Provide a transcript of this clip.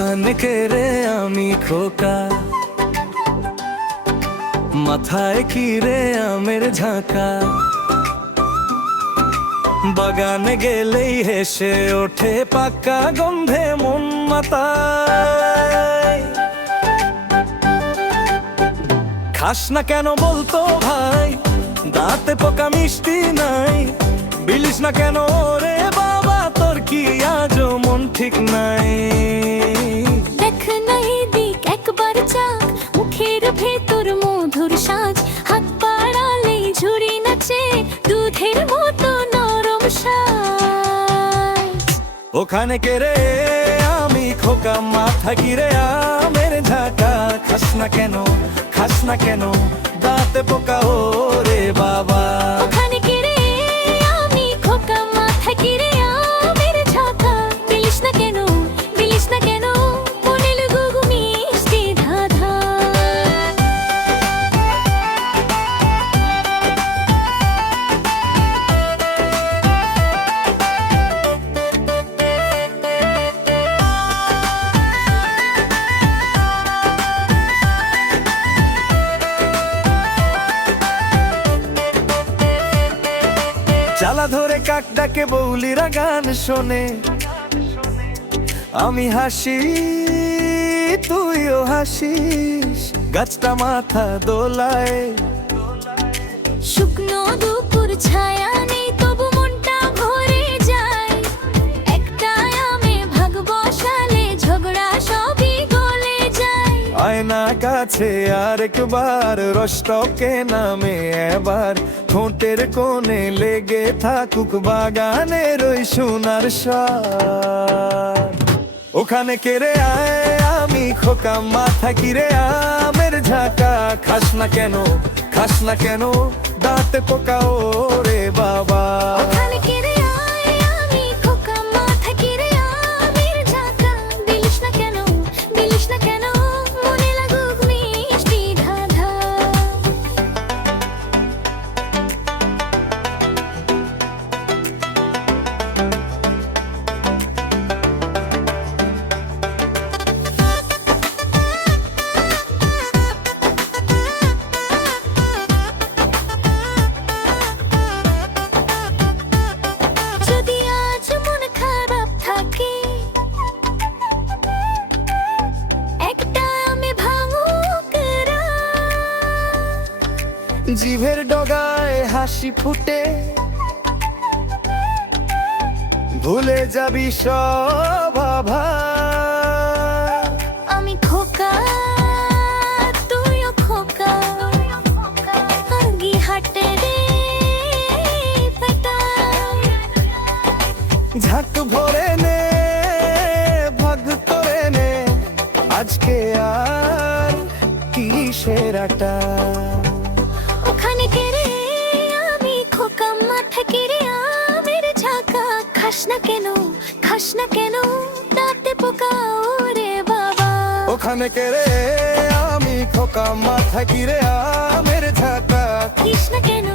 ওখানে কেড়ে আমি খোকা, মাথায় কি রে আমের ঝাঁকা। বাগানে গেলেই হেসে ওঠে পাকা গন্ধে মন মাতায়। খাস না কেন বলতো ভাই, দাঁতে পোকা মিষ্টি নাই। বিলিস না কেন রে বাবা, তোর কি আজও মন ঠিক নাই? দেখ না এদিক একবার চাক, মুখের ভেতর মধুর সাজ। হাত বাড়ালেই ঝুড়ি নাচে, দুধের মতো নরম সাজ। ওখানে কেড়ে আমি খোকা, মাথা ঘিরে আমের ঝাঁকা। খাস না কেন, খাস না কেন, দাঁতে পোকা ওরে বাবা। ওখানে কেড়ে আমি খোকা, মাথা ঘিরে আমের ঝাঁকা। বিলিস না কেন, বিলিস না কেন, মনে লুগুক মিষ্টি ধাঁধা। চালা ধরে কাক ডাকে, বউলিরা গান শোনে। আমি হাসি তুইও হাসিস, গাছটা মাথা দোলায়। শুকনো দুপুর ছায়া নেই, তবু মনটা ভরে যায়। একটা আমে ভাগ বসালে ঝগড়া সবই গলে যায়। আয়না কাছে আর একবার, রসটকে নামে এবার। ঠোঁটের কোণে লেগে থাকুক বাগানের ওই সোনার স্বাদ। ওখানে কেড়ে আয় আমি খোকা, মাথা ঘিরে আমের ঝাঁকা। খাস না কেন, খাস না কেন, দাঁতে পোকা ওরে বাবা। ওখানে কেড়ে আয় আমি খোকা, মাথা ঘিরে আমের ঝাঁকা। বিলিস না কেন, বিলিস না কেন, মনে লাগুক মিষ্টি ধাঁধা। যদি আজ মন খারাপ থাকে, একটা আমি ভাঙুক রাত। জিভের ডগায় হাসি ফুটে, ভুলে যাবি সব আভার। আমি খোকা, তুইও খোকা, আগি হাটে রে পেটা। ঝাঁক ভরে নে, ভাগ করে নে, আজকে আর কিসের আটা। ওখানে কেড়ে আমি খোকা, মাথা ঘিরে আমের ঝাঁকা। খাস না কেন, খাস না কেন, দাঁতে পোকা ওরে বাবা। ওখানে কেড়ে আমি খোকা, মাথা ঘিরে আমের ঝাঁকা। খাস না কেন,